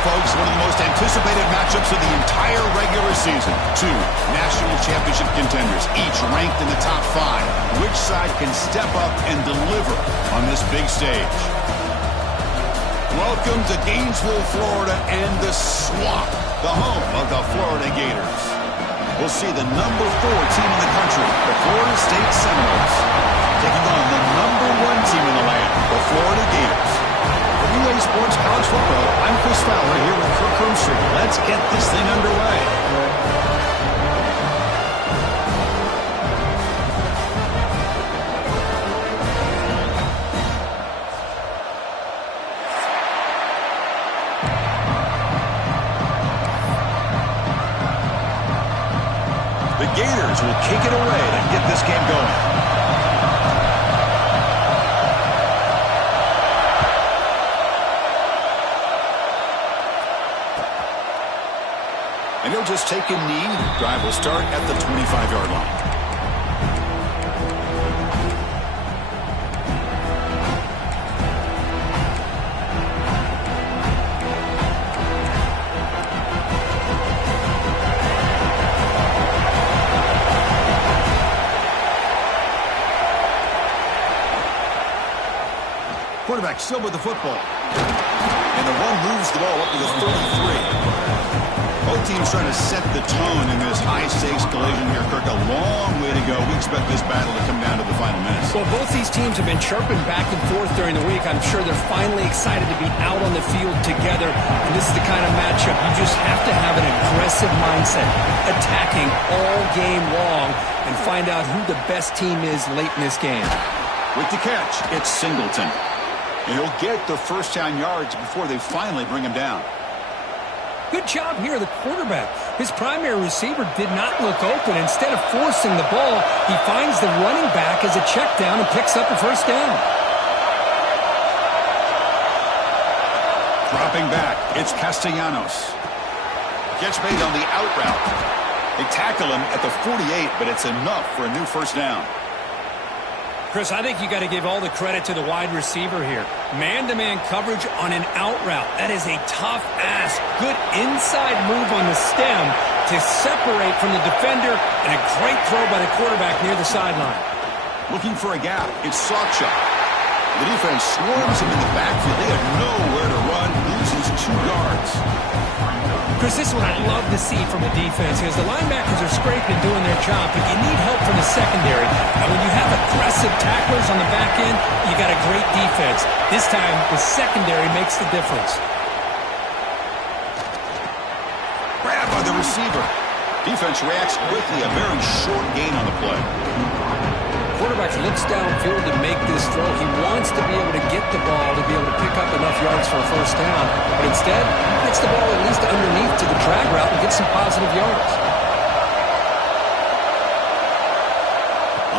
Folks, one of the most anticipated matchups of the entire regular season. Two national championship contenders, each ranked in the top 5. Which side can step up and deliver on this big stage? Welcome to Gainesville, Florida, and the Swamp, the home of the Florida Gators. We'll see the number 4 team in the country, the Florida State Seminoles, taking on the number 1 team in the land, the Florida Gators. Relay Sports College Football. I'm Chris Fowler here with Kirk Krumstreet. Let's get this thing underway. The Gators will kick it away to get this game going. And he'll just take a knee. Drive will start at the 25-yard line. Quarterback still with the football. And the one moves the ball up to the 33. Both teams trying to set the tone in this high-stakes collision here, Kirk. A long way to go. We expect this battle to come down to the final minutes. Well, both these teams have been chirping back and forth during the week. I'm sure they're finally excited to be out on the field together. And this is the kind of matchup you just have to have an aggressive mindset, attacking all game long, and find out who the best team is late in this game. With the catch, it's Singleton. And he'll get the first down yards before they finally bring him down. Good job here, the quarterback. His primary receiver did not look open. Instead of forcing the ball, he finds the running back as a check down and picks up a first down. Dropping back, it's Castellanos. Gets made on the out route. They tackle him at the 48, but it's enough for a new first down. Chris, I think you got to give all the credit to the wide receiver here. Man-to-man coverage on an out route. That is a tough ask. Good inside move on the stem to separate from the defender, and a great throw by the quarterback near the sideline. Looking for a gap. It's Sawchuk. The defense swarms him in the backfield. They have nowhere to run. Loses 2 yards. Chris, this is what I love to see from the defense, because the linebackers are scraping and doing their job, but you need help from the secondary. And when you have aggressive tacklers on the back end, you got a great defense. This time, the secondary makes the difference. Grab by the receiver. Defense reacts quickly. A very short gain on the play. Quarterback looks downfield to make this throw. He wants to be able to get the ball to be able to pick up enough yards for a first down. But instead, he gets the ball at least underneath to the drag route and gets some positive yards.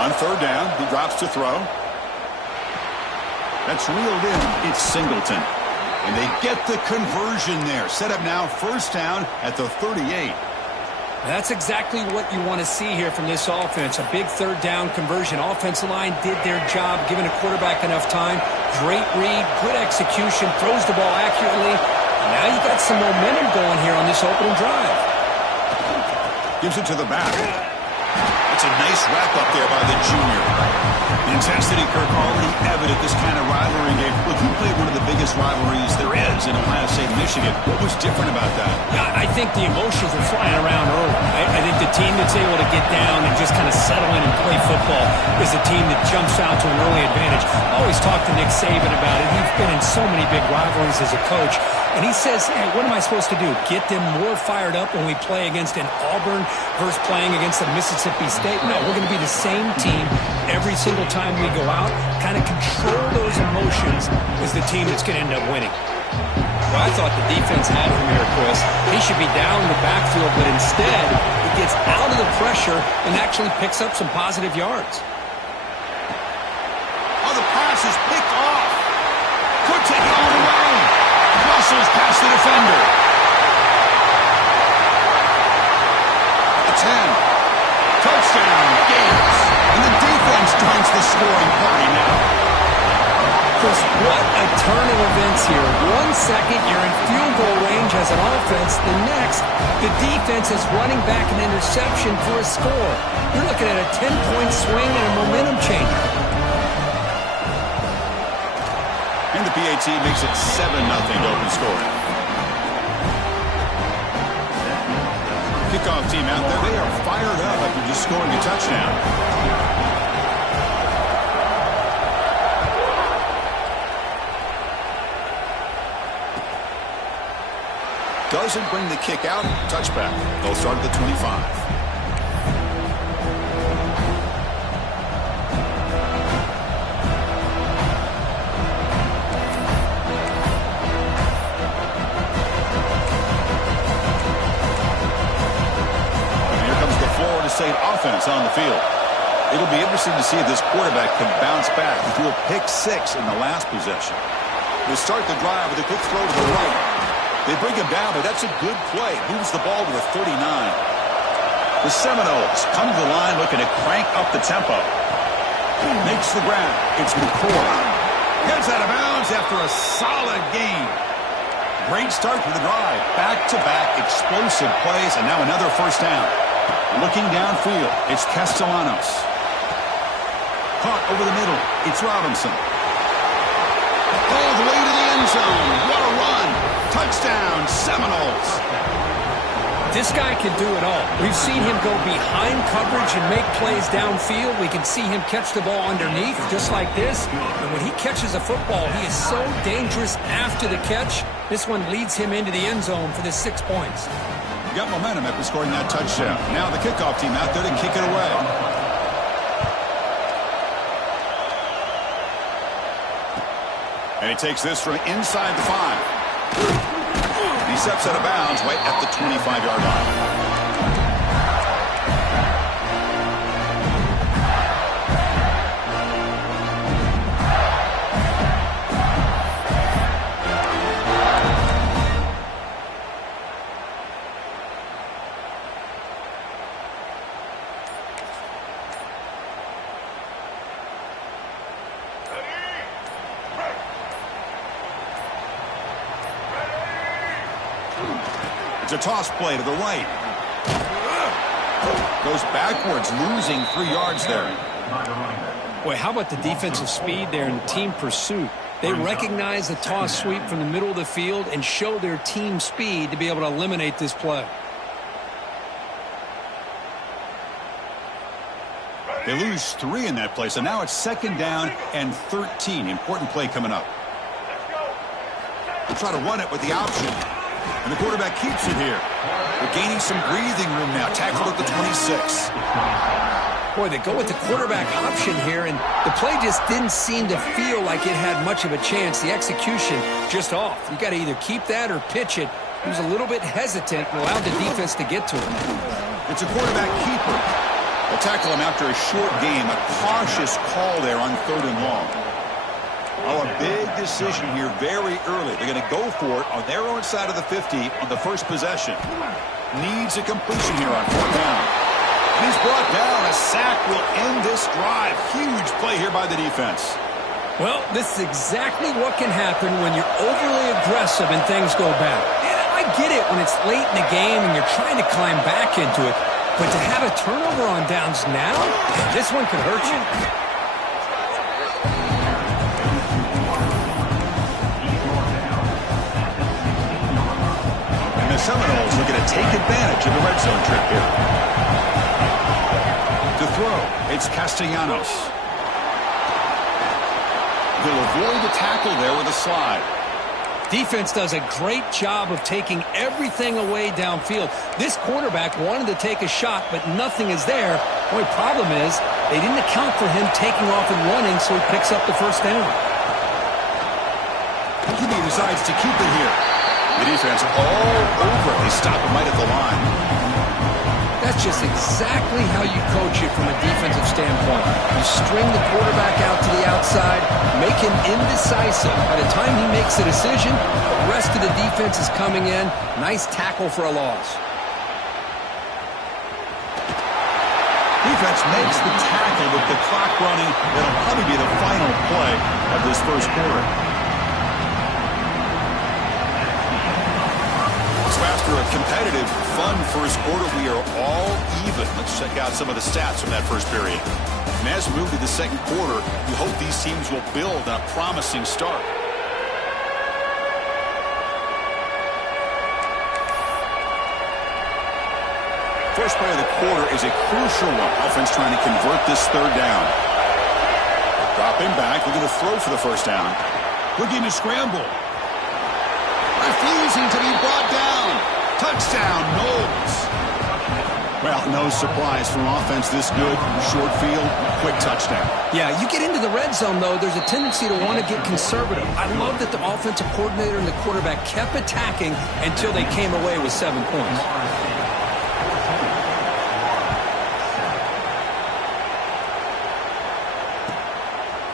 On third down, he drops to throw. That's reeled in. It's Singleton. And they get the conversion there. Set up now, first down at the 38. That's exactly what you want to see here from this offense. A big third down conversion. Offensive line did their job, giving a quarterback enough time. Great read, good execution, throws the ball accurately. And now you got some momentum going here on this opening drive. Gives it to the back. It's That's a nice wrap-up there by the junior. The intensity, Kirk, already evident this kind of rivalry game. Look, you played one of the biggest rivalries there is in Ohio State and Michigan. What was different about that? Yeah, I think the emotions were flying around early. I think the team that's able to get down and just kind of settle in and play football is the team that jumps out to an early advantage. I always talk to Nick Saban about it. He's been in so many big rivalries as a coach. And he says, hey, what am I supposed to do? Get them more fired up when we play against an Auburn versus playing against a Mississippi State? No, we're going to be the same team every single time we go out. Kind of control those emotions is the team that's going to end up winning. Well, I thought the defense had him here, Chris. He should be down in the backfield, but instead he gets out of the pressure and actually picks up some positive yards. Oh, the pass is picked off. Could take it all the way. Muscles past the defender. A 10. Touchdown, Gators. And the defense joins the scoring party now. Chris, what a turn of events here. 1 second, you're in field goal range as an offense. The next, the defense is running back an interception for a score. You're looking at a 10-point swing and a momentum changer. And the PAT makes it 7-0 to open scoring. Kickoff team out there, they are fired up after just scoring a touchdown. Doesn't bring the kick out. Touchback. They'll start at the 25. State offense on the field. It'll be interesting to see if this quarterback can bounce back. He threw a pick 6 in the last possession. They start the drive with a quick throw to the right. They bring him down, but that's a good play. Moves the ball to the 39. The Seminoles come to the line looking to crank up the tempo. Makes the grab. It's McCoy. Gets out of bounds after a solid game. Great start to the drive. Back-to-back explosive plays, and now another first down. Looking downfield, it's Castellanos. Caught over the middle, it's Robinson. All the way to the end zone. What a run. Touchdown, Seminoles. This guy can do it all. We've seen him go behind coverage and make plays downfield. We can see him catch the ball underneath, just like this. And when he catches a football, he is so dangerous after the catch. This one leads him into the end zone for the 6 points. Got momentum after scoring that touchdown. Now the kickoff team out there to kick it away. And he takes this from inside the 5. He steps out of bounds right at the 25-yard line. It's a toss play to the right. Goes backwards, losing 3 yards there. Boy, how about the defensive speed there and team pursuit? They recognize the toss sweep from the middle of the field and show their team speed to be able to eliminate this play. They lose 3 in that play, so now it's 2nd down and 13. Important play coming up. They'll try to run it with the option. And the quarterback keeps it here. They're gaining some breathing room now. Tackled at the 26. Boy, they go with the quarterback option here, and the play just didn't seem to feel like it had much of a chance. The execution just off. You got to either keep that or pitch it. He was a little bit hesitant and allowed the defense to get to him. It's a quarterback keeper. They'll tackle him after a short game. A cautious call there on 3rd and long. Oh, a big decision here very early. They're going to go for it on their own side of the 50 on the first possession. Needs a completion here on 4th down. He's brought down. A sack will end this drive. Huge play here by the defense. Well, this is exactly what can happen when you're overly aggressive and things go bad. And I get it when it's late in the game and you're trying to climb back into it. But to have a turnover on downs now, this one could hurt you. And the Seminoles looking to take advantage of the red zone trip here. To throw, it's Castellanos. He'll avoid the tackle there with a slide. Defense does a great job of taking everything away downfield. This quarterback wanted to take a shot, but nothing is there. The only problem is they didn't account for him taking off and running, so he picks up the first down. QB decides to keep it here. The defense all over. They stop him right at the line. That's just exactly how you coach it from a defensive standpoint. You string the quarterback out to the outside, make him indecisive. By the time he makes a decision, the rest of the defense is coming in. Nice tackle for a loss. Defense makes the tackle with the clock running. That'll probably be the final play of this first quarter. After a competitive, fun first quarter, we are all even. Let's check out some of the stats from that first period. And as we move to the second quarter, we hope these teams will build on a promising start. First play of the quarter is a crucial one. Offense trying to convert this third down. Dropping back, looking to throw for the first down. Looking to scramble. Refusing to be brought down. Touchdown, Knowles. Well, no surprise from offense this good. Short field, quick touchdown. Yeah, you get into the red zone, though, there's a tendency to want to get conservative. I love that the offensive coordinator and the quarterback kept attacking until they came away with 7 points.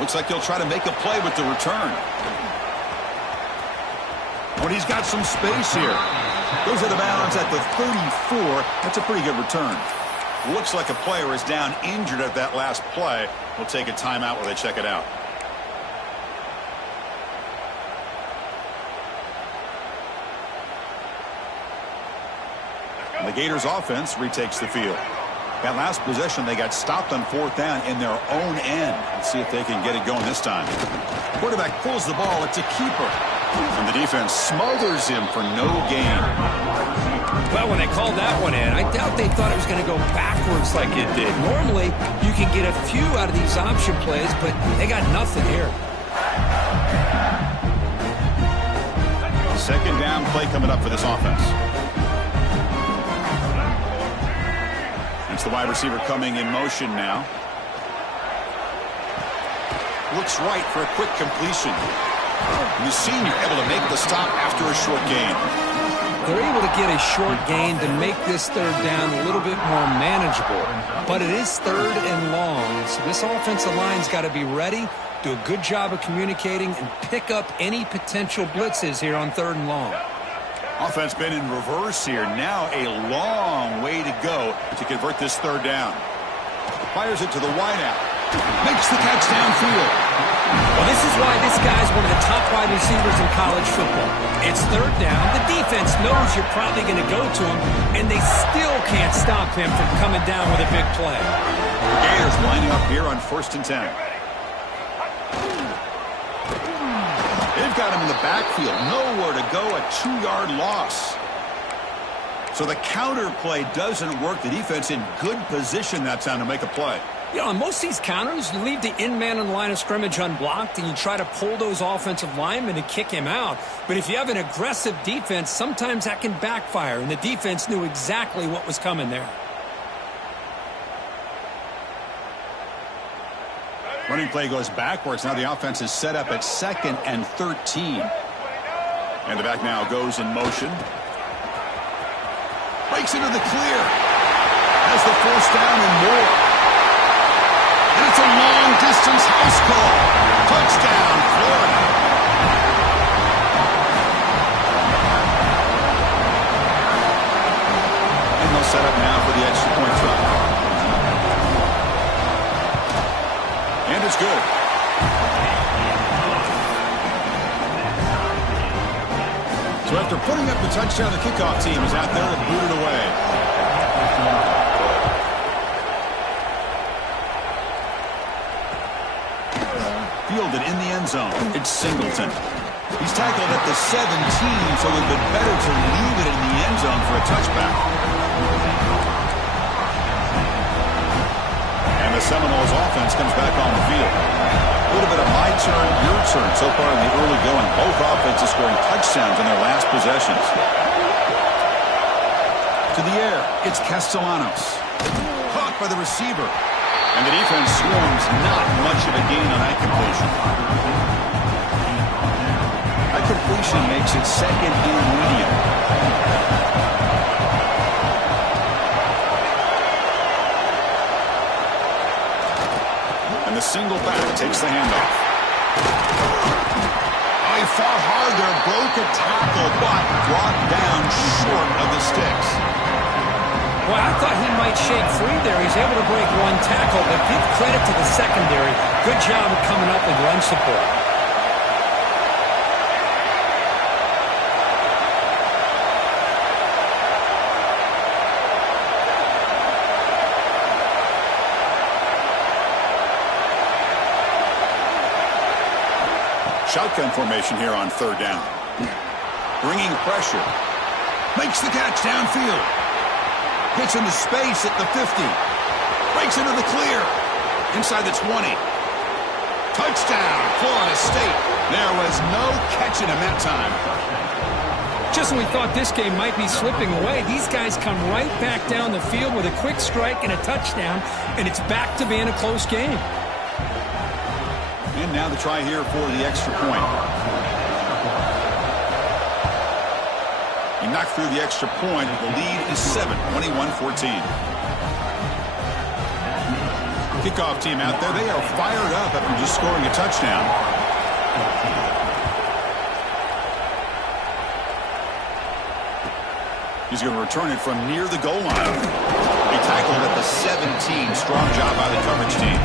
Looks like he'll try to make a play with the return. But he's got some space here. Goes out of bounds at the 34. That's a pretty good return. Looks like a player is down injured at that last play. We'll take a timeout while they check it out. And the Gators offense retakes the field. That last possession, they got stopped on fourth down in their own end. Let's see if they can get it going this time. Quarterback pulls the ball. It's a keeper. And the defense smothers him for no gain. Well, when they called that one in, I doubt they thought it was going to go backwards like it did. Normally, you can get a few out of these option plays, but they got nothing here. Second down play coming up for this offense. It's the wide receiver coming in motion now. Looks right for a quick completion. The senior able to make the stop after a short gain. They're able to get a short gain to make this third down a little bit more manageable. But it is third and long, so this offensive line's got to be ready, do a good job of communicating, and pick up any potential blitzes here on third and long. Offense been in reverse here. Now a long way to go to convert this third down. Fires it to the wideout. Makes the catch downfield. Well, this is why this guy's one of the top wide receivers in college football. It's third down. The defense knows you're probably going to go to him, and they still can't stop him from coming down with a big play. The Gators lining up here on 1st and 10. They've got him in the backfield. Nowhere to go. A 2-yard loss. So the counter play doesn't work. The defense in good position that time to make a play. You know, on most of these counters, you leave the in-man on the line of scrimmage unblocked, and you try to pull those offensive linemen to kick him out. But if you have an aggressive defense, sometimes that can backfire, and the defense knew exactly what was coming there. Running play goes backwards. Now the offense is set up at 2nd and 13. And the back now goes in motion. Breaks into the clear. Has the first down and more. And it's a long-distance house call. Touchdown, Florida. And they'll set up now for the extra point try. And it's good. So after putting up the touchdown, the kickoff team is out there and booted away. Fielded in the end zone. It's Singleton. He's tackled at the 17, so it would have been better to leave it in the end zone for a touchback. And the Seminoles offense comes back on the field. A little bit of my turn, your turn so far in the early going. Both offenses scoring touchdowns in their last possessions. To the air, it's Castellanos. Caught by the receiver. And the defense swarms not much of a gain on that completion. That completion makes it second and medium. And the single back takes the handoff. He fought hard there, broke a tackle, but brought down short of the sticks. Well, I thought he might shake free there. He's able to break one tackle, but give credit to the secondary. Good job of coming up with run support. Shotgun formation here on third down. Bringing pressure. Makes the catch downfield. Gets into space at the 50. Breaks into the clear. Inside the 20. Touchdown, Florida State. There was no catching him that time. Just when we thought this game might be slipping away, these guys come right back down the field with a quick strike and a touchdown, and it's back to being a close game. And now the try here for the extra point. He knocked through the extra point. The lead is 7, 21-14. Kickoff team out there. They are fired up after just scoring a touchdown. He's going to return it from near the goal line. He tackled at the 17. Strong job by the coverage team.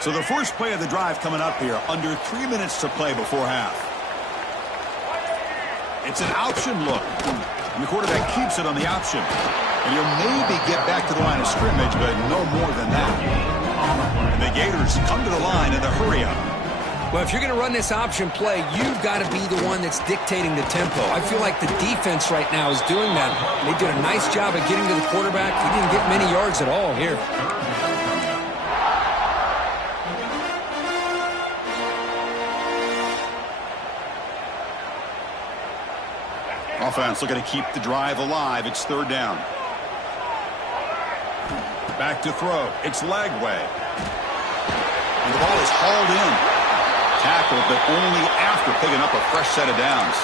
So the first play of the drive coming up here, under 3 minutes to play before half. It's an option look. And the quarterback keeps it on the option. And he'll maybe get back to the line of scrimmage, but no more than that. And the Gators come to the line in the hurry up. Well, if you're going to run this option play, you've got to be the one that's dictating the tempo. I feel like the defense right now is doing that. They did a nice job of getting to the quarterback. He didn't get many yards at all here. Offense looking to keep the drive alive. It's third down. Back to throw. It's Lagway. And the ball is hauled in. Tackled, but only after picking up a fresh set of downs.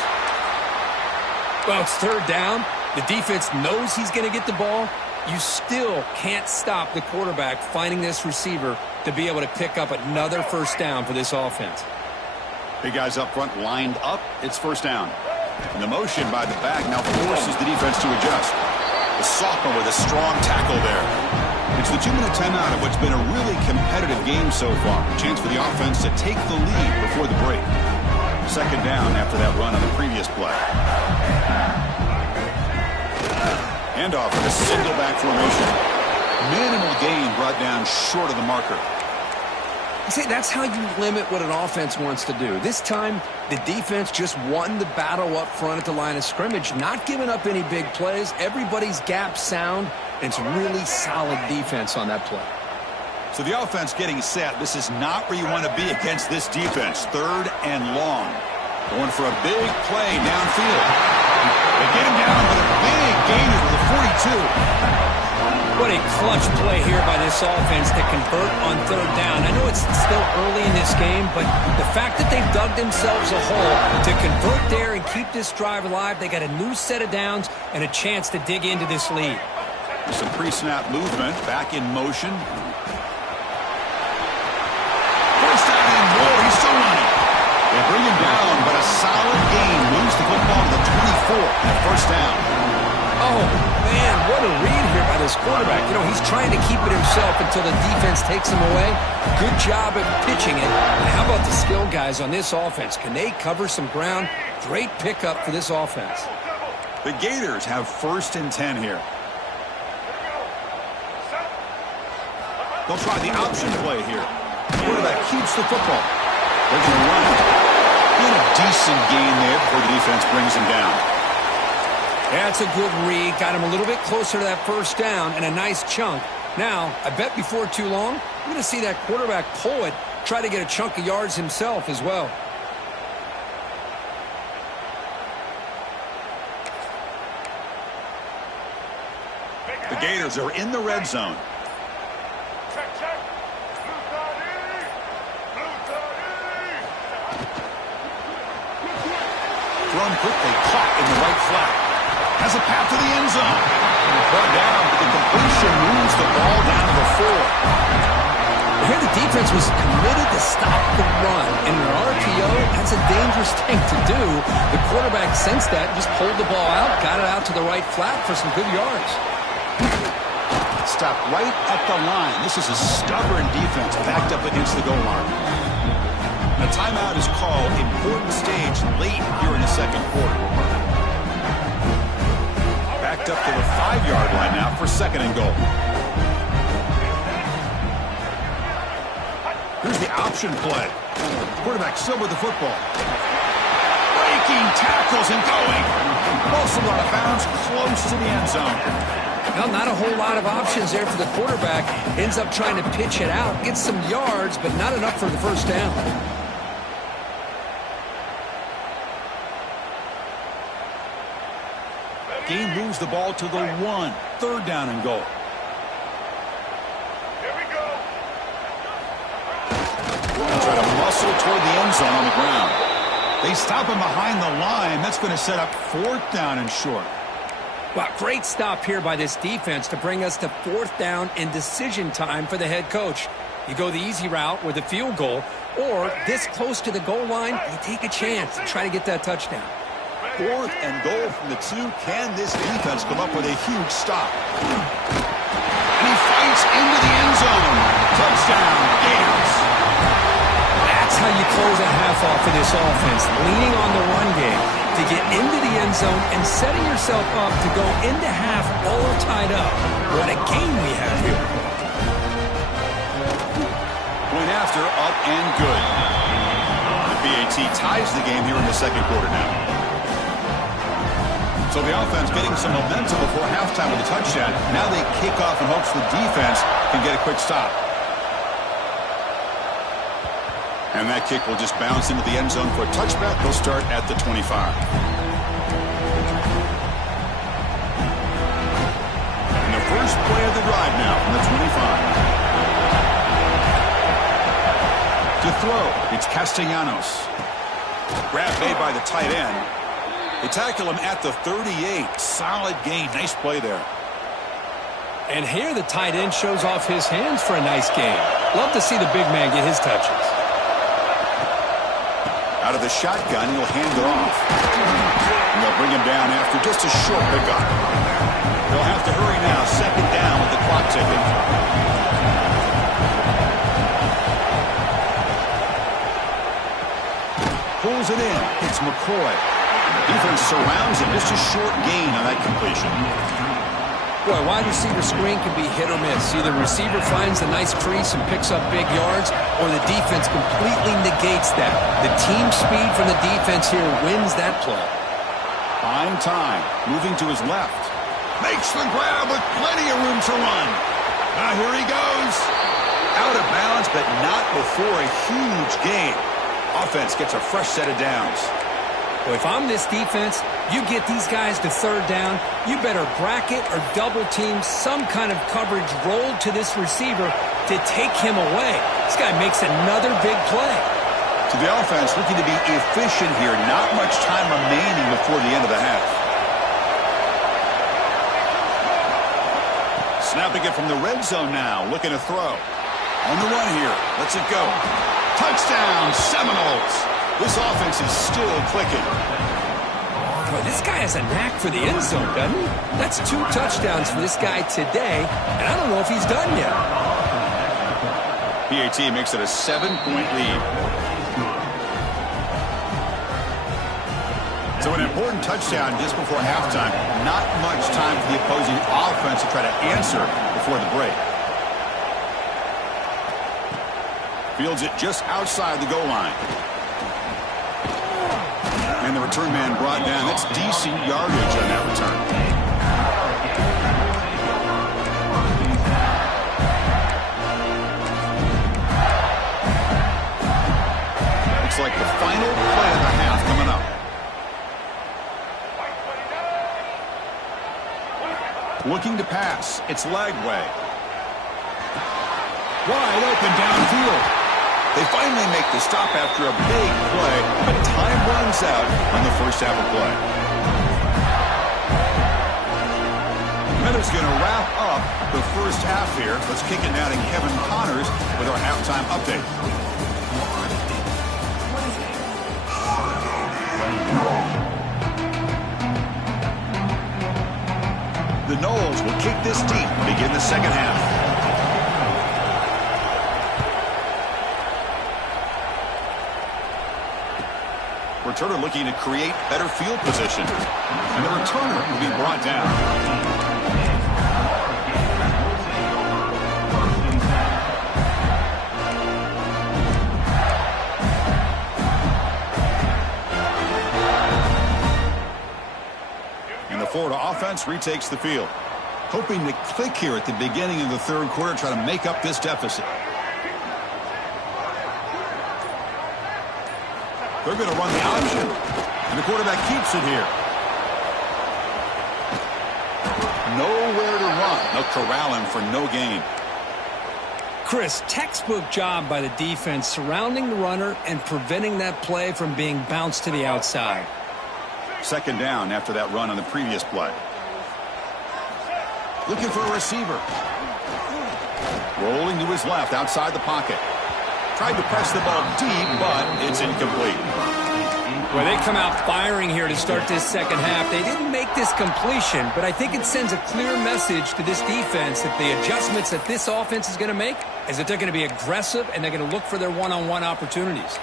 Well, it's third down. The defense knows he's going to get the ball. You still can't stop the quarterback finding this receiver to be able to pick up another first down for this offense. Big guys up front lined up. It's first down. And the motion by the back now forces the defense to adjust. The sophomore with a strong tackle there. It's the 2-minute timeout of what's been a really competitive game so far. A chance for the offense to take the lead before the break. Second down after that run on the previous play. Handoff with a single back formation. Minimal gain brought down short of the marker. See, that's how you limit what an offense wants to do. This time, the defense just won the battle up front at the line of scrimmage, not giving up any big plays. Everybody's gap sound, and it's really solid defense on that play. So the offense getting set. This is not where you want to be against this defense. Third and long. Going for a big play downfield. They get him down with a big gainer to the 42. What a clutch play here by this offense to convert on third down. I know it's still early in this game, but the fact that they've dug themselves a hole to convert there and keep this drive alive, they got a new set of downs and a chance to dig into this lead. Some pre-snap movement, back in motion. First down and more, he's still running. They bring him down, but a solid gain moves the football to the 24 at first down. Oh, man, what a read here by this quarterback. You know, he's trying to keep it himself until the defense takes him away. Good job at pitching it. And how about the skill guys on this offense? Can they cover some ground? Great pickup for this offense. The Gators have 1st and 10 here. They'll try the option play here. Quarterback keeps the football. They're going to run it. In a decent gain there before the defense brings him down. That's a good read. Got him a little bit closer to that first down and a nice chunk. Now, I bet before too long, we're going to see that quarterback pull it, try to get a chunk of yards himself as well. The Gators are in the red zone. Thrown quickly, caught in the right flat. Has a path to the end zone. Brought down, but the completion moves the ball down to the 4. Here the defense was committed to stop the run. In an RPO, that's a dangerous thing to do. The quarterback sensed that, just pulled the ball out, got it out to the right flat for some good yards. Stop right at the line. This is a stubborn defense backed up against the goal line. A timeout is called. Important stage late here in the second quarter. Backed up to the 5-yard line now for 2nd and goal. Here's the option play. Quarterback still with the football. Breaking tackles and going. Also out of bounds, close to the end zone. Well, not a whole lot of options there for the quarterback. Ends up trying to pitch it out, gets some yards, but not enough for the first down. Gain moves the ball to the 1. 3rd down and goal. Here we go. Try to muscle toward the end zone on the ground. They stop him behind the line. That's going to set up 4th down and short. Well, great stop here by this defense to bring us to 4th down and decision time for the head coach. You go the easy route with a field goal, or this close to the goal line, you take a chance and try to get that touchdown. 4th and goal from the 2. Can this defense come up with a huge stop? And he fights into the end zone. Touchdown, Gators. That's how you close a half off of this offense, leaning on the run game to get into the end zone and setting yourself up to go into half all tied up. What a game we have here. Point after, up and good. The BAT ties the game here in the second quarter now. So the offense getting some momentum before halftime with a touchdown. Now they kick off in hopes the defense can get a quick stop. And that kick will just bounce into the end zone for a touchback. They'll start at the 25. And the first play of the drive now from the 25. To throw, it's Castellanos. Grab made by the tight end. They tackle him at the 38. Solid gain. Nice play there. And here the tight end shows off his hands for a nice game. Love to see the big man get his touches. Out of the shotgun, he'll hand it off. And they'll bring him down after just a short pickup. They'll have to hurry now. 2nd down with the clock ticking. Pulls it in. It's McCoy. Defense surrounds him. Just a short gain on that completion. Boy, wide receiver screen can be hit or miss. Either receiver finds a nice crease and picks up big yards, or the defense completely negates that. The team speed from the defense here wins that play. Fine time. Moving to his left. Makes the grab with plenty of room to run. Now here he goes. Out of bounds, but not before a huge gain. Offense gets a fresh set of downs. Well, if I'm this defense, you get these guys to 3rd down, you better bracket or double team some kind of coverage rolled to this receiver to take him away. This guy makes another big play. To the offense, looking to be efficient here. Not much time remaining before the end of the half. Snapping it from the red zone now, looking to throw. On the run here, lets it go. Touchdown, Seminoles. This offense is still clicking. Boy, this guy has a knack for the end zone, doesn't he? That's 2 touchdowns for this guy today, and I don't know if he's done yet. PAT makes it a 7-point lead. So an important touchdown just before halftime. Not much time for the opposing offense to try to answer before the break. Fields it just outside the goal line. And the return man brought down. That's decent yardage on that return. Looks like the final play of the half coming up. Looking to pass. It's Lagway. Wide open downfield. They finally make the stop after a big play, but time runs out on the first half of play. That is going to wrap up the first half here. Let's kick it now to Kevin Connors with our halftime update. The Noles will kick this deep to begin the second half. Returner looking to create better field position. And the returner will be brought down. And the Florida offense retakes the field. Hoping to click here at the beginning of the third quarter, try to make up this deficit. They're going to run the option, and the quarterback keeps it here. Nowhere to run. They'll corral him for no gain. Chris, textbook job by the defense surrounding the runner and preventing that play from being bounced to the outside. Second down after that run on the previous play. Looking for a receiver. Rolling to his left outside the pocket. Tried to press the ball deep, but it's incomplete. Well, they come out firing here to start this second half. They didn't make this completion, but I think it sends a clear message to this defense that the adjustments that this offense is going to make is that they're going to be aggressive and they're going to look for their one-on-one opportunities.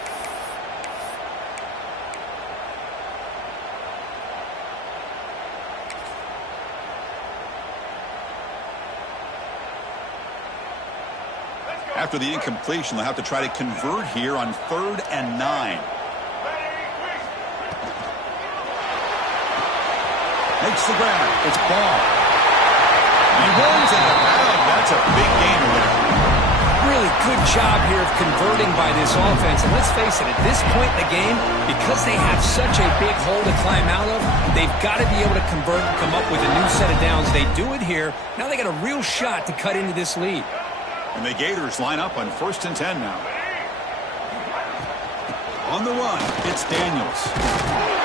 After the incompletion, they'll have to try to convert here on 3rd and 9. Makes the grab. It's ball. And he runs out of bounds. That's a big gainer there. Really good job here of converting by this offense. And let's face it, at this point in the game, because they have such a big hole to climb out of, they've got to be able to convert and come up with a new set of downs. They do it here. Now they got a real shot to cut into this lead. And the Gators line up on 1st and 10 now. On the run, it's Daniels.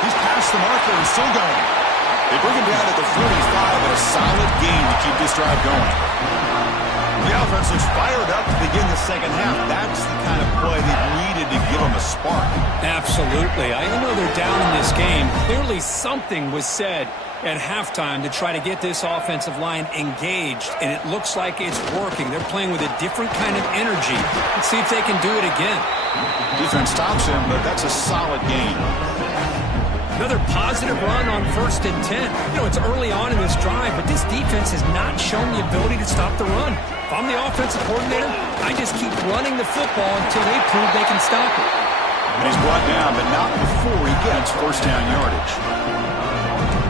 He's past the marker and still going. They bring him down to the 45, but a solid gain to keep this drive going. The offense looks fired up to begin the second half. That's the kind of play they needed to give them a spark. Absolutely. I know they're down in this game. Clearly something was said at halftime to try to get this offensive line engaged, and it looks like it's working. They're playing with a different kind of energy. Let's see if they can do it again. Defense stops him, but that's a solid gain. Another positive run on 1st and 10. You know, it's early on in this drive, but this defense has not shown the ability to stop the run. If I'm the offensive coordinator, I just keep running the football until they prove they can stop it. And he's brought down, but not before he gets first down yardage.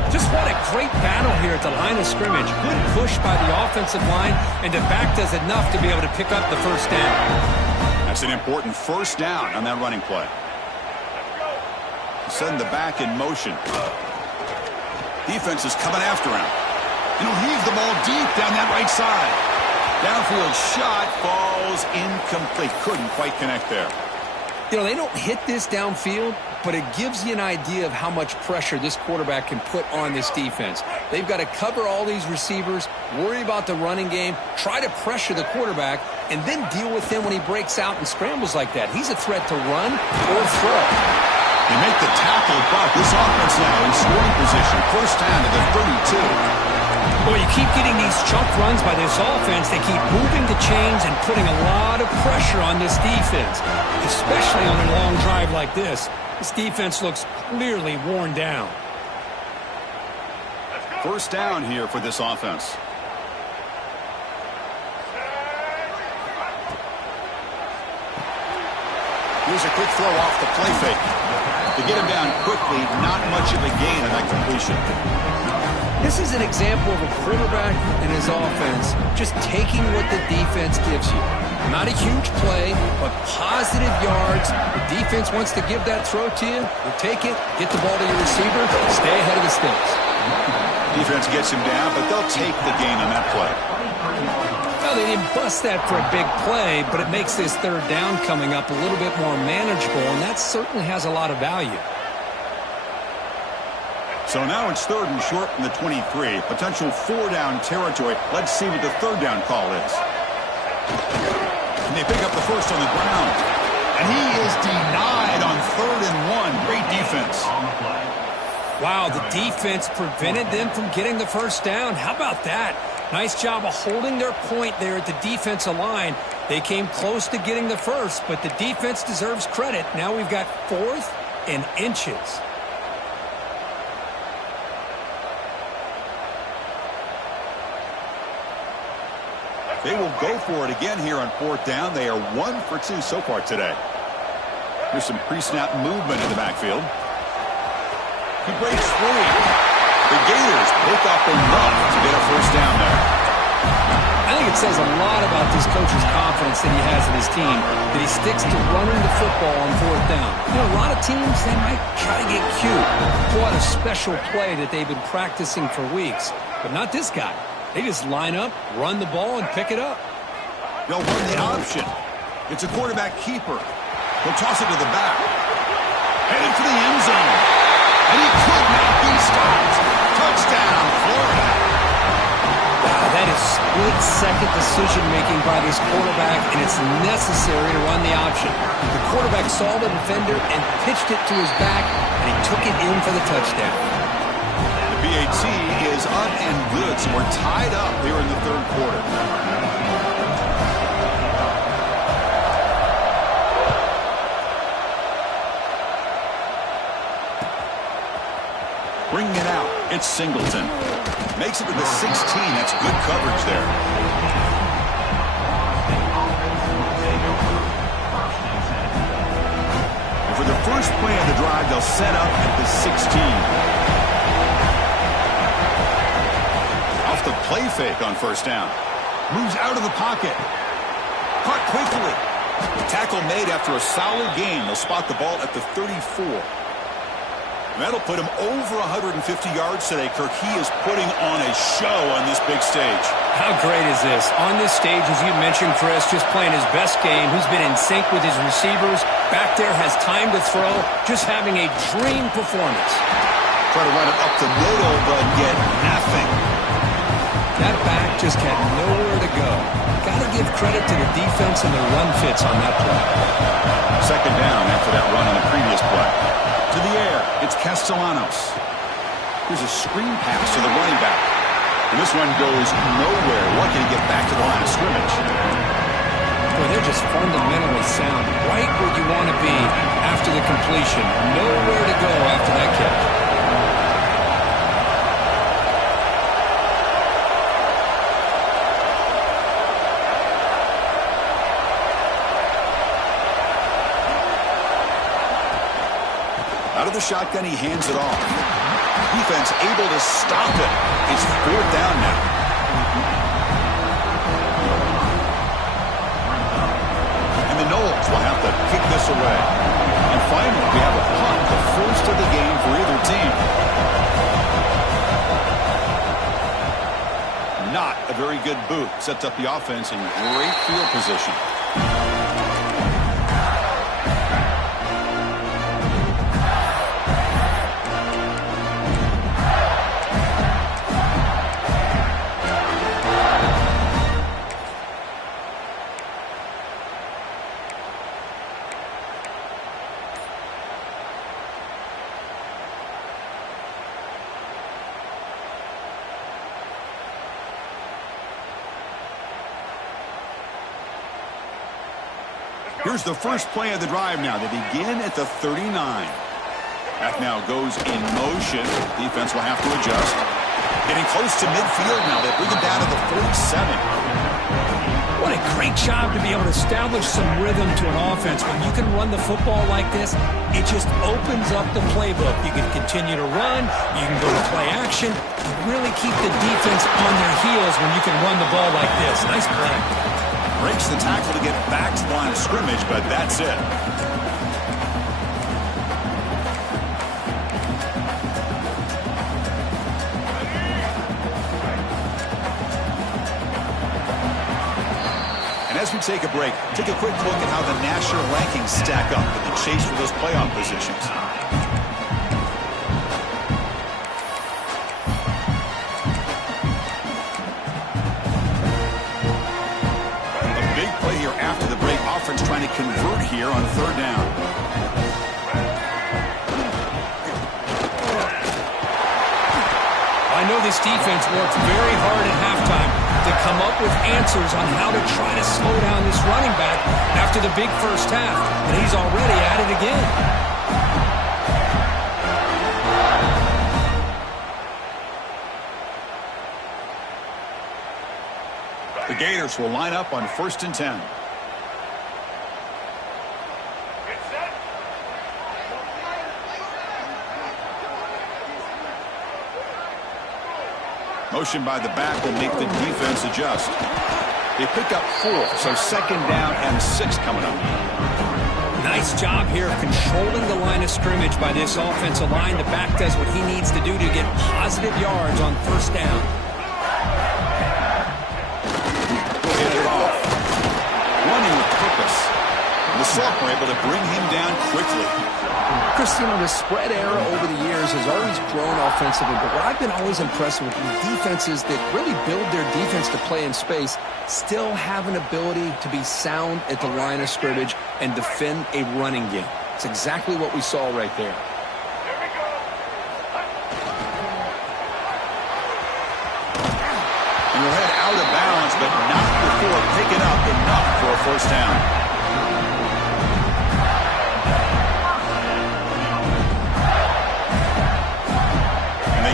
Just what a great battle here at the line of scrimmage. Good push by the offensive line, and the back does enough to be able to pick up the first down. That's an important first down on that running play. Send the back in motion. Defense is coming after him. And he'll heave the ball deep down that right side. Downfield shot falls incomplete. Couldn't quite connect there. You know, they don't hit this downfield, but it gives you an idea of how much pressure this quarterback can put on this defense. They've got to cover all these receivers, worry about the running game, try to pressure the quarterback, and then deal with him when he breaks out and scrambles like that. He's a threat to run or throw. They make the tackle, but this offense now in scoring position. First down to the 32. Well, you keep getting these chunk runs by this offense. They keep moving the chains and putting a lot of pressure on this defense, especially on a long drive like this. This defense looks clearly worn down. First down here for this offense. Here's a quick throw off the play fake. To get him down quickly, not much of a gain on that completion. This is an example of a quarterback and his offense just taking what the defense gives you. Not a huge play, but positive yards. The defense wants to give that throw to you. You take it, get the ball to your receiver, stay ahead of the sticks. Defense gets him down, but they'll take the gain on that play. Well, they didn't bust that for a big play, but it makes this third down coming up a little bit more manageable, and that certainly has a lot of value. So now it's third and short from the 23. Potential four-down territory. Let's see what the third down call is. And they pick up the first on the ground. And he is denied on 3rd and 1. Great defense. Wow, the defense prevented them from getting the first down. How about that? Nice job of holding their point there at the defensive line. They came close to getting the first, but the defense deserves credit. Now we've got 4th and inches. They will go for it again here on 4th down. They are 1 for 2 so far today. There's some pre-snap movement in the backfield. He breaks free. The Gators pick up enough to get a first down there. I think it says a lot about this coach's confidence that he has in his team, that he sticks to running the football on 4th down. You know, a lot of teams, they might try to get cute, pull out a special play that they've been practicing for weeks, but not this guy. They just line up, run the ball, and pick it up. They'll run the option. It's a quarterback keeper. He'll toss it to the back. Headed for the end zone. And he could not be stopped. Touchdown, Florida. Wow, that is split-second decision-making by this quarterback, and it's necessary to run the option. The quarterback saw the defender and pitched it to his back, and he took it in for the touchdown. The BAT is up and good, so we're tied up here in the third quarter. Bringing it out, it's Singleton. Makes it to the 16. That's good coverage there. And for the first play of the drive, they'll set up at the 16. Off the play fake on first down. Moves out of the pocket. Caught quickly. Tackle made after a solid gain. They'll spot the ball at the 34. That'll put him over 150 yards today, Kirk. He is putting on a show on this big stage. How great is this? On this stage, as you mentioned, Chris, just playing his best game. He's been in sync with his receivers. Back there, has time to throw. Just having a dream performance. Try to run it up the middle, but get nothing. That back just had nowhere to go. Got to give credit to the defense and the run fits on that play. Second down after that run on the previous play. To the air, it's Castellanos. Here's a screen pass to the running back. And this one goes nowhere. Lucky to get back to the line of scrimmage. Boy, they're just fundamentally sound. Right where you want to be after the completion. Nowhere to go after that catch. Out of the shotgun, he hands it off. Defense able to stop it. It's 4th down now. And the Knowles will have to kick this away. And finally, we have a punt, the first of the game for either team. Not a very good boot. Sets up the offense in great field position. Here's the first play of the drive now. They begin at the 39. Back now goes in motion. Defense will have to adjust. Getting close to midfield now. They bring it down to the 47. What a great job to be able to establish some rhythm to an offense. When you can run the football like this, it just opens up the playbook. You can continue to run. You can go to play action. Really keep the defense on their heels when you can run the ball like this. Nice play. Breaks the tackle to get back to the line of scrimmage, but that's it. As we take a break, take a quick look at how the national rankings stack up in the chase for those playoff positions. A big play here after the break. Offense trying to convert here on third down. I know this defense worked very hard at halftime to come up with answers on how to try to slow down this running back after the big first half, and he's already at it again. The Gators will line up on 1st and 10. Motion by the back will make the defense adjust. They pick up 4, so 2nd down and 6 coming up. Nice job here of controlling the line of scrimmage by this offensive line. The back does what he needs to do to get positive yards on 1st down. Hit it off. Running with purpose. The Soft were able to bring him down quickly. Chris, the spread era over the years has always grown offensively, but what I've been always impressed with the defenses that really build their defense to play in space still have an ability to be sound at the line of scrimmage and defend a running game. It's exactly what we saw right there. And we'll head out of bounds, but not before picking up enough for a 1st down.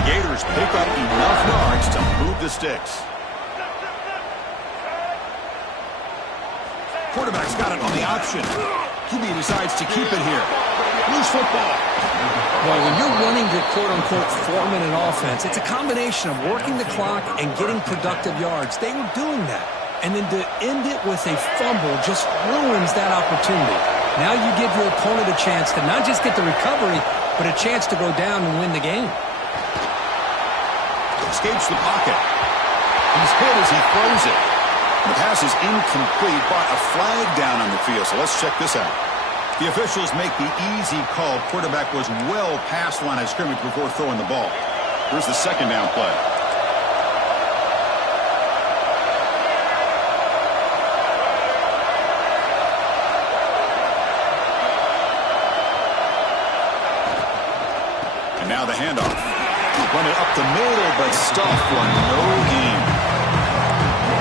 Gators pick up enough yards to move the sticks. Quarterback's got it on the option. QB decides to keep it here. Loose football. Well, when you're running your quote-unquote 4-minute offense, it's a combination of working the clock and getting productive yards. They were doing that. And then to end it with a fumble just ruins that opportunity. Now you give your opponent a chance to not just get the recovery, but a chance to go down and win the game. Escapes the pocket. He's hit as he throws it. The pass is incomplete, but a flag down on the field. So let's check this out. The officials make the easy call. Quarterback was well past the line of scrimmage before throwing the ball. Here's the 2nd down play. And now the handoff. Run it up the middle, but stuff for no gain.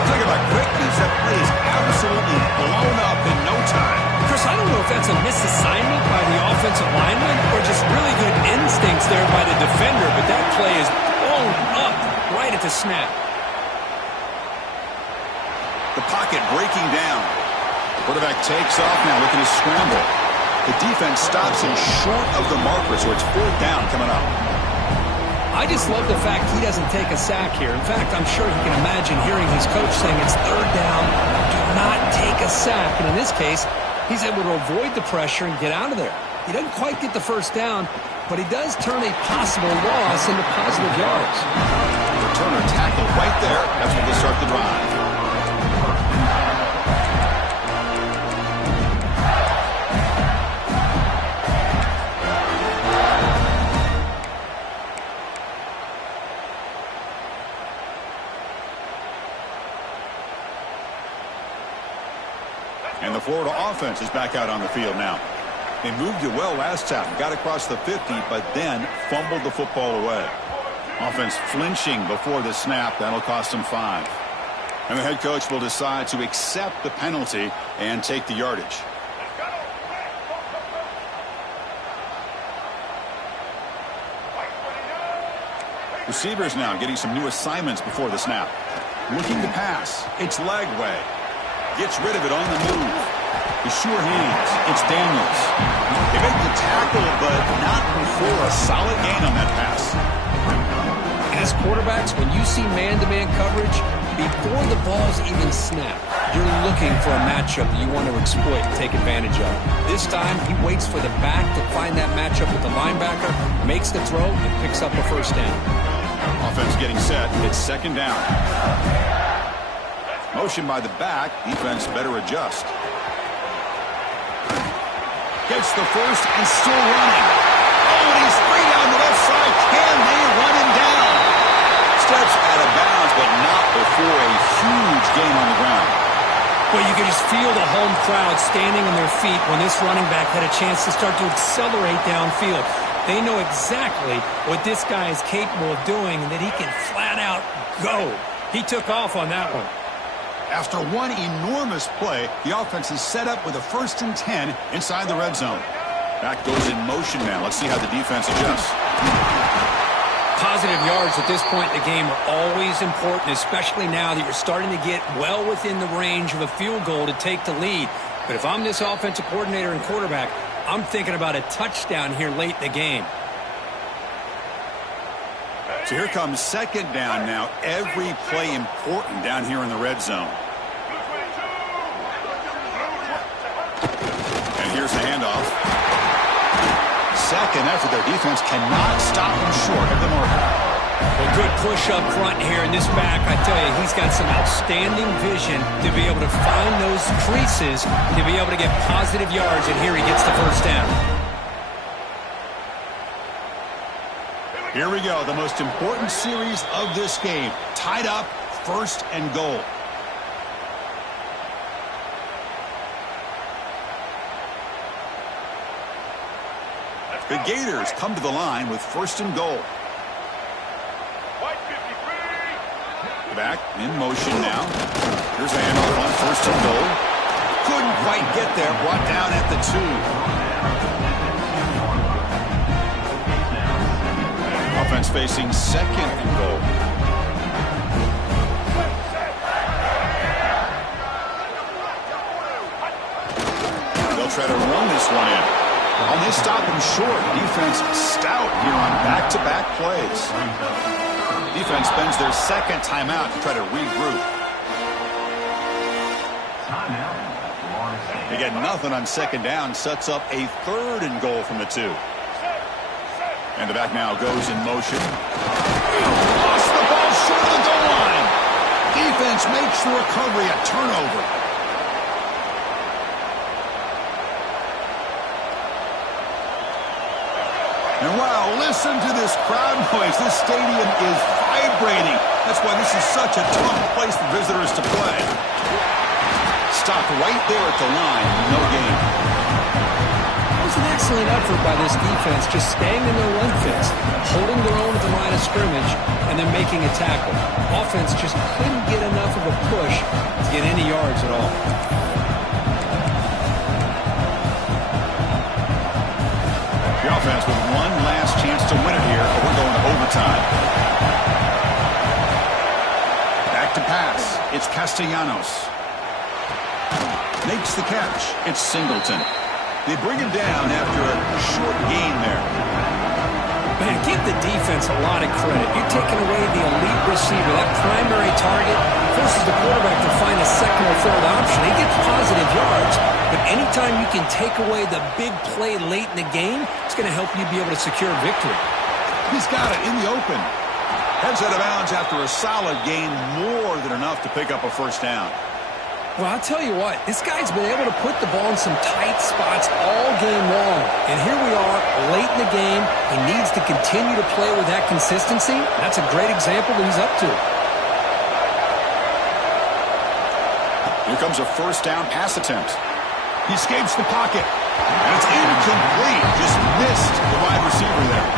Talk about quickness. That play is absolutely blown up in no time. Chris, I don't know if that's a misassignment by the offensive lineman or just really good instincts there by the defender, but that play is blown up right at the snap. The pocket breaking down. Quarterback takes off now, looking to scramble. The defense stops him short of the marker, so it's 4th down coming up. I just love the fact he doesn't take a sack here. In fact, I'm sure he can imagine hearing his coach saying it's 3rd down, do not take a sack. And in this case, he's able to avoid the pressure and get out of there. He doesn't quite get the 1st down, but he does turn a possible loss into positive yards. Returner tackle right there. That's when they start the drive. And the Florida offense is back out on the field now. They moved it well last time, got across the 50, but then fumbled the football away. Offense flinching before the snap. That'll cost them 5. And the head coach will decide to accept the penalty and take the yardage. Receivers now getting some new assignments before the snap. Looking to pass. It's leg way. Gets rid of it on the move. The sure hands. It's Daniels. They make the tackle, but not before a solid gain on that pass. As quarterbacks, when you see man-to-man coverage, before the ball's even snapped, you're looking for a matchup you want to exploit and take advantage of. This time, he waits for the back to find that matchup with the linebacker, makes the throw, and picks up a first down. Offense getting set. It's second down. Motion by the back. Defense better adjust. Gets the first and still running. Oh, and he's free down the left side. Can they run him down? Steps out of bounds, but not before a huge gain on the ground. Well, you can just feel the home crowd standing on their feet when this running back had a chance to start to accelerate downfield. They know exactly what this guy is capable of doing and that he can flat out go. He took off on that one. After one enormous play, the offense is set up with a 1st and 10 inside the red zone. Back goes in motion now. Let's see how the defense adjusts. Positive yards at this point in the game are always important, especially now that you're starting to get well within the range of a field goal to take the lead. But if I'm this offensive coordinator and quarterback, I'm thinking about a touchdown here late in the game. So here comes second down now. Every play important down here in the red zone. And here's the handoff. Second effort. Their defense cannot stop him short of the marker. Well, good push up front here in this back. I tell you, he's got some outstanding vision to be able to find those creases, to be able to get positive yards, and here he gets the first down. Here we go, the most important series of this game. Tied up, 1st and goal. The Gators come to the line with 1st and goal. Back in motion now. Here's a handoff on 1st and goal. Couldn't quite get there, brought down at the 2. Offense facing 2nd and goal. They'll try to run this one in. And they stop him short. Defense stout here on back-to-back plays. Defense spends their 2nd timeout to try to regroup. They get nothing on 2nd down. Sets up a 3rd and goal from the 2. And the back now goes in motion. Lost the ball short of the goal line. Defense makes the recovery a turnover. And wow, listen to this crowd noise. This stadium is vibrating. That's why this is such a tough place for visitors to play. Stopped right there at the line. No gain. It was an excellent effort by this defense, just staying in their run fits, holding their own at the line of scrimmage, and then making a tackle. Offense just couldn't get enough of a push to get any yards at all. The offense with one last chance to win it here, but we're going to overtime. Back to pass. It's Castellanos. Makes the catch. It's Singleton. They bring him down after a short gain there. Man, give the defense a lot of credit. You're taking away the elite receiver, that primary target, forces the quarterback to find a 2nd or 3rd option. He gets positive yards, but anytime you can take away the big play late in the game, it's going to help you be able to secure victory. He's got it in the open. Heads out of bounds after a solid gain, more than enough to pick up a 1st down. Well, I'll tell you what, this guy's been able to put the ball in some tight spots all game long. And here we are, late in the game. He needs to continue to play with that consistency. That's a great example that he's up to. Here comes a 1st down pass attempt. He escapes the pocket. And it's incomplete. Just missed the wide receiver there.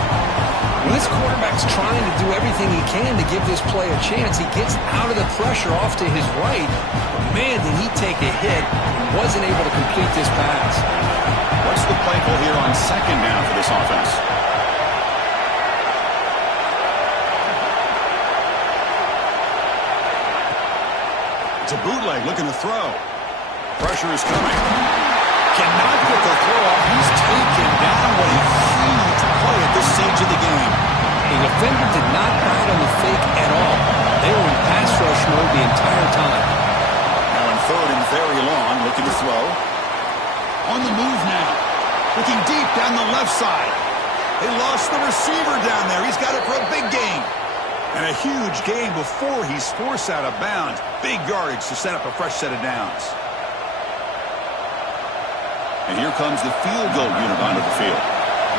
When this quarterback's trying to do everything he can to give this play a chance, he gets out of the pressure off to his right. But man, did he take a hit and wasn't able to complete this pass. What's the play call here on 2nd down for this offense? It's a bootleg looking to throw. Pressure is coming. Cannot get the throw off. He's taken down. What a huge play at this stage of the game. The defender did not bite on the fake at all. They were in pass rush mode the entire time. Now in third and very long, looking to throw. On the move now. Looking deep down the left side. They lost the receiver down there. He's got it for a big gain. And a huge gain before he's forced out of bounds. Big yardage to set up a fresh set of downs. And here comes the field goal unit onto the field.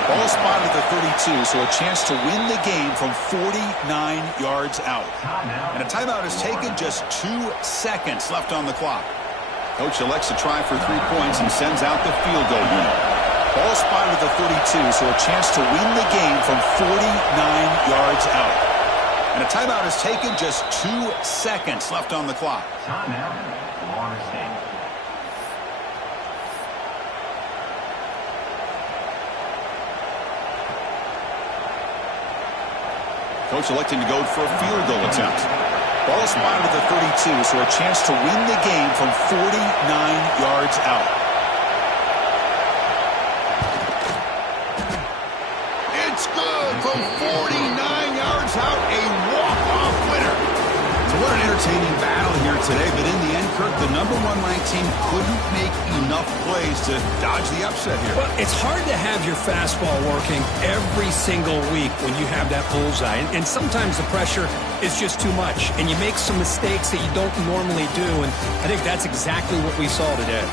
Ball spotted at the 32, so a chance to win the game from 49 yards out. And a timeout is taken, just 2 seconds left on the clock. Coach elects to try for 3 points and sends out the field goal unit. Ball spotted at the 32, so a chance to win the game from 49 yards out. And a timeout is taken, just 2 seconds left on the clock. Timeout, Florida State. Coach electing to go for a field goal attempt. Ball spotted at the 32, so a chance to win the game from 49 yards out. It's good from 49 yards out, a walk-off winner. So what an entertaining battle here today, but in the end, Kirk, the #1 ranked team couldn't make enough plays to dodge the upset here. Well, it's hard to have your fastball working every single week when you have that bullseye. And sometimes the pressure is just too much, and you make some mistakes that you don't normally do. And I think that's exactly what we saw today.